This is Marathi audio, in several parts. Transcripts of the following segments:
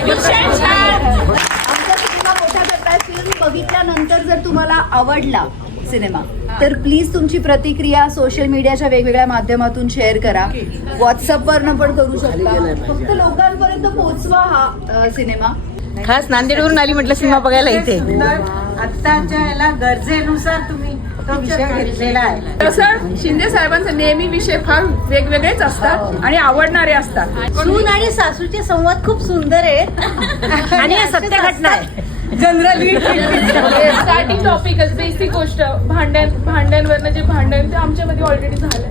आमचा सिनेमा मोठा करताय. फिल्म बघितल्यानंतर जर तुम्हाला आवडला सिनेमा तर प्लीज तुमची प्रतिक्रिया सोशल मीडियाच्या वेगवेगळ्या माध्यमातून शेअर करा. व्हॉट्सअपवरनं पण करू शकता. फक्त लोकांपर्यंत पोहोचवा हा सिनेमा. खास नांदेडवरून आली म्हटलं सिनेमा बघायला इथे. आत्ताच्या याला गरजेनुसार तुम्ही तो विषय घेतलेला आहे. तसं शिंदे साहेबांचे नेहमी विषय फार वेगवेगळेच असतात आणि आवडणारे असतात. सून आणि सासूचे संवाद खूप सुंदर आहेत आणि हे सत्य घटना आहे. जनरली स्टार्टिंग टॉपिकच बेसिक गोष्ट भांड्यांवरनं जे भांडण ते आमच्यामध्ये ऑलरेडी झालं.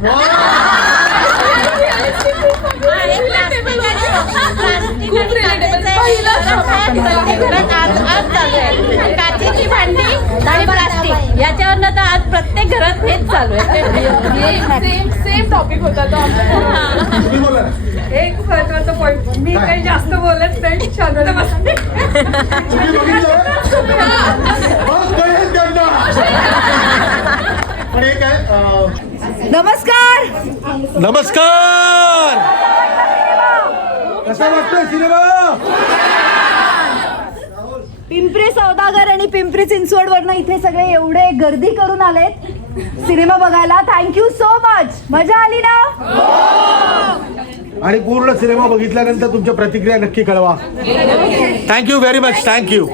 खूप रिलेटेबल. काचेची भांडी आणि प्लास्टिक याच्यावरनं तर आज प्रत्येक घरात हेच चालू आहे. सेम टॉपिक होता तो आमचा. एक महत्वाचा पॉईंट. मी काही जास्त बोलत नाही. शांत बसते. नमस्कार. नमस्कार. कसा वाटतोय सिनेमा? पिंपरी सौदागर आणि पिंपरी चिंचवड वरनं इथे सगळे एवढे गर्दी करून आलेत सिनेमा बघायला. Thank you so much. मजा आली ना? आणि पूर्ण सिनेमा बघितल्यानंतर तुमच्या प्रतिक्रिया नक्की कळवा. Thank you very much. थँक्यू.